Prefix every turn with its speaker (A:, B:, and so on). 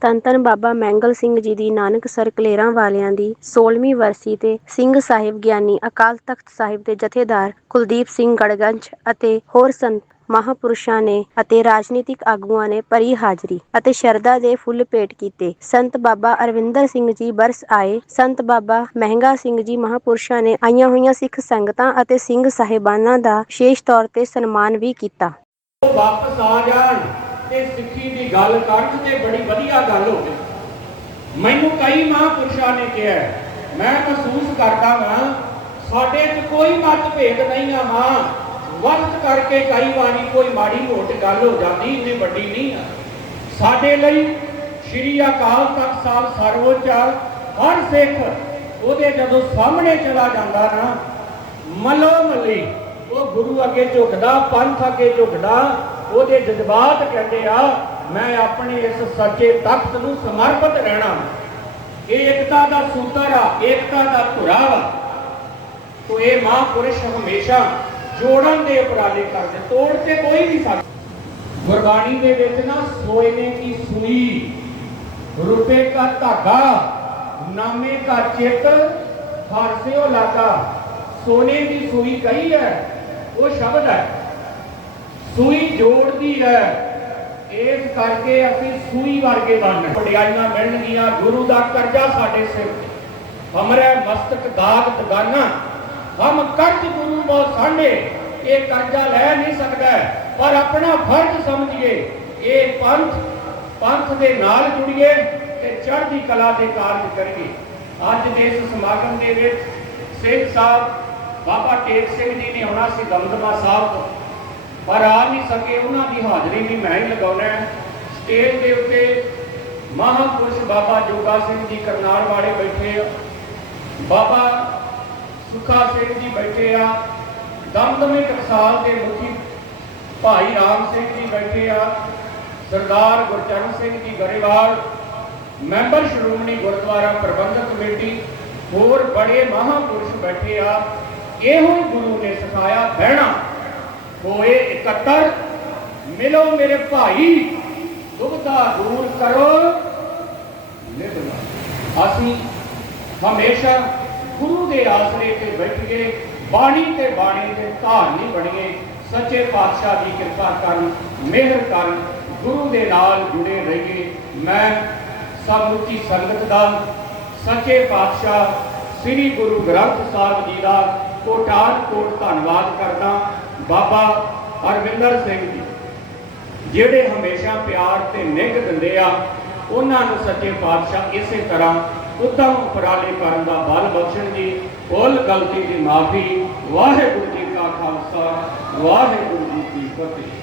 A: ਧੰਨ ਬਾਬਾ ਮੈਂਗਲ ਸਿੰਘ ਜੀ ਦੀ ਨਾਨਕਸਰ ਕਲੇਰਾਂ ਵਾਲਿਆਂ ਦੀ 16ਵੀਂ ਵਰਸੀ ਤੇ ਸਿੰਘ ਸਾਹਿਬ ਗਿਆਨੀ ਅਕਾਲ ਤਖਤ ਸਾਹਿਬ ਦੇ ਜਥੇਦਾਰ ਕੁਲਦੀਪ ਸਿੰਘ ਗੜਗੰਜ ਅਤੇ ਹੋਰ ਸੰਤ ਮਹਾਪੁਰਸ਼ਾਂ ਨੇ ਅਤੇ ਰਾਜਨੀਤਿਕ ਆਗੂਆਂ ਨੇ ਭਰੀ ਹਾਜ਼ਰੀ ਅਤੇ ਸ਼ਰਧਾ ਦੇ ਫੁੱਲ ਭੇਟ ਕੀਤੇ। ਸੰਤ ਬਾਬਾ ਅਰਵਿੰਦਰ ਸਿੰਘ ਜੀ ਬਰਸ ਆਏ। ਸੰਤ ਬਾਬਾ ਮਹਿੰਗਾ ਸਿੰਘ ਜੀ ਮਹਾਪੁਰਸ਼ਾਂ ਨੇ ਆਈਆਂ ਹੋਈਆਂ ਸਿੱਖ ਸੰਗਤਾਂ ਅਤੇ ਸਿੰਘ ਸਾਹਿਬਾਨਾਂ ਦਾ ਵਿਸ਼ੇਸ਼ ਤੌਰ ਤੇ ਸਨਮਾਨ ਵੀ ਕੀਤਾ।
B: ਉਹ ਵਾਪਸ ਆ ਜਾਣ ਤੇ ਸਿੱਖੀ ਦੀ ਗੱਲ ਕਰਨ ਤੇ ਬੜੀ ਵਧੀਆ ਗੱਲ ਹੋਵੇ ਮੈਨੂੰ ਕਈ ਮਹਾਂਪੁਰਸ਼ਾਂ ਨੇ ਕਿਹਾ, ਮੈਂ ਮਹਿਸੂਸ ਕਰਦਾ ਹਾਂ ਸਾਡੇ 'ਚ ਕੋਈ ਮਤਭੇਦ ਨਹੀਂ ਆ ਮਾਂ। ਵਕਤ ਕਰਕੇ ਕਈ ਵਾਰੀ ਕੋਈ ਮਾੜੀ ਮੋਟ ਗੱਲ ਹੋ ਜਾਂਦੀ, ਇੰਨੀ ਵੱਡੀ ਨਹੀਂ ਆ। ਸਾਡੇ ਲਈ ਸ਼੍ਰੀ ਅਕਾਲ ਤਖਤ ਸਾਹਿਬ ਸਰਵਉੱਚ ਹਰ ਸਿੱਖ ਉਹਦੇ ਜਦੋਂ ਸਾਹਮਣੇ ਚਲਾ ਜਾਂਦਾ ਨਾ, ਮਲੋ ਮਲੀ, ਉਹ ਗੁਰੂ ਅੱਗੇ ਝੁਕਦਾ, ਪੰਥ ਅੱਗੇ ਝੁਕਦਾ, ਉਹਦੇ ਜਜ਼ਬਾਤ ਕਹਿੰਦੇ ਆ, ਮੈਂ ਆਪਣੇ ਇਸ ਸੱਚੇ ਤਖਤ ਨੂੰ ਸਮਰਪਿਤ ਰਹਿਣਾ ਇਹ ਏਕਤਾ ਦਾ ਸੂਤਰ ਆ, ਏਕਤਾ ਦਾ ਧੁਰਾ ਵਾ। ਤੋ ਇਹ ਮਹਾਂਪੁਰਸ਼ ਹਮੇਸ਼ਾ ਜੋੜਨ ਦੇ ਉਪਰਾਲੇ ਕਰਦੇ, ਤੋੜ ਤੇ ਕੋਈ ਨਹੀਂ ਸਕਦਾ। ਗੁਰਬਾਣੀ ਦੇ ਵਿੱਚ ਨਾ ਸੋਇਨੇ ਕੀ ਸੁਈ ਰੁਪਏ ਦਾ ਧਾਗਾ, ਨਾਮੇ ਦਾ ਚਿੱਤ ਫਾਰਸਿਓ ਲਾਗਾ। ਸੋਨੇ ਦੀ ਸੂਈ ਕਹੀ ਹੈ, ਉਹ ਸ਼ਬਦ ਹੈ। ਸੂਈ ਜੋੜਦੀ ਹੈ, ਇਸ ਕਰਕੇ ਅਸੀਂ ਸੂਈ ਵਰਗੇ ਬਣਨਾ ਪੜਿਆਈਆਂ ਮਿਲਣਗੀਆਂ, ਗੁਰੂ ਦਾ ਕਰਜ਼ਾ ਸਾਡੇ ਸਿਰ ਅਮਰੇ ਮਸਤਕ ਦਾਗ ਦਗਾਨਾ ਹਮ ਕਰਜ਼ ਗੁਰੂ ਬੋ ਸਾਂਢੇ, ਇਹ ਕਰਜ਼ਾ ਲੈ ਨਹੀਂ ਸਕਦਾ। ਪਰ ਆਪਣਾ ਫਰਜ਼ ਸਮਝੀਏ, ਇਹ ਪੰਥ ਪੰਥ ਦੇ ਨਾਲ ਜੁੜੀਏ ਤੇ ਚੜ੍ਹਦੀ ਕਲਾ ਦੇ ਕਾਰਜ ਕਰੀਏ। ਅੱਜ ਦੇ ਇਸ ਸਮਾਗਮ ਦੇ ਵਿੱਚ ਸਿੰਘ ਸਾਹਿਬ ਬਾਬਾ ਟੇਕ ਸਿੰਘ ਜੀ ਨੇ ਆਉਣਾ ਸੀ ਦਮਦਮਾ ਸਾਹਿਬ ਤੋਂ। ਪਰ ਆ ਨਹੀਂ ਸਕੇ, ਉਹਨਾਂ ਦੀ ਹਾਜ਼ਰੀ ਵੀ ਮੈਂ ਹੀ ਲਗਾਉਣਾ ਸਟੇਜ ਦੇ ਉੱਤੇ ਮਹਾਪੁਰਸ਼ ਬਾਬਾ ਜੋਗਾ ਸਿੰਘ ਜੀ ਕਰਨਾਲ ਵਾਲੇ ਬੈਠੇ ਆ। ਬਾਬਾ ਸੁਖਾ ਸਿੰਘ ਜੀ ਬੈਠੇ ਆ। ਦਮਦਮੇ ਟਕਸਾਲ ਦੇ ਮੁਖੀ ਭਾਈ ਰਾਮ ਸਿੰਘ ਜੀ ਬੈਠੇ ਆ। ਸਰਦਾਰ ਗੁਰਚਰਨ ਸਿੰਘ ਜੀ ਗਰੇਵਾਲ, ਮੈਂਬਰ ਸ਼੍ਰੋਮਣੀ ਗੁਰਦੁਆਰਾ ਪ੍ਰਬੰਧਕ ਕਮੇਟੀ, ਹੋਰ ਬੜੇ ਮਹਾਪੁਰਸ਼ ਬੈਠੇ ਆ। ਇਹੋ ਗੁਰੂ ਨੇ ਸਿਖਾਇਆ ਬਹਿਣਾ। ਹੋਏ ਇਕੱਤਰ, ਮਿਲੋ ਮੇਰੇ ਭਾਈ ਦੁਬਦਾ ਦੂਰ ਕਰੋ। ਨਿਬਲਾ ਅਸੀਂ ਹਮੇਸ਼ਾ ਗੁਰੂ ਦੇ ਆਸਰੇ ਤੇ ਬੈਠੀਏ ਬਾਣੀ ਤੇ ਬਾਣੀ ਦੇ ਧਾਰਨੀ ਬਣੀਏ। ਸੱਚੇ ਪਾਤਸ਼ਾਹ ਦੀ ਕਿਰਪਾ ਕਰਨ, ਮਿਹਰ ਕਰਨ, ਗੁਰੂ ਦੇ ਨਾਲ ਜੁੜੇ ਰਹੀਏ। ਮੈਂ ਸਮੁੱਚੀ ਸੰਗਤ ਦਾ, ਸੱਚੇ ਪਾਤਸ਼ਾਹ ਸ੍ਰੀ ਗੁਰੂ ਗ੍ਰੰਥ ਸਾਹਿਬ ਜੀ ਦਾ ਕੋਟਾਨ ਕੋਟ ਧੰਨਵਾਦ ਕਰਦਾ ਬਾਬਾ ਹਰਵਿੰਦਰ ਸਿੰਘ ਜੀ, ਜਿਹੜੇ ਹਮੇਸ਼ਾ ਪਿਆਰ ਤੇ ਨਿੱਘ ਦਿੰਦੇ ਆ, ਉਹਨਾਂ ਨੂੰ ਸੱਚੇ ਪਾਤਸ਼ਾਹ ਇਸੇ ਤਰ੍ਹਾਂ ਉਦਮ ਉਪਰਾਲੇ ਕਰਨ ਦਾ ਬਲ ਬਖਸ਼ਣ ਜੀ। ਭੁੱਲ ਗਲਤੀ ਦੀ ਮਾਫੀ। ਵਾਹਿਗੁਰੂ ਜੀ ਕਾ ਖਾਲਸਾ, ਵਾਹਿਗੁਰੂ ਜੀ ਕੀ ਫਤਿਹ।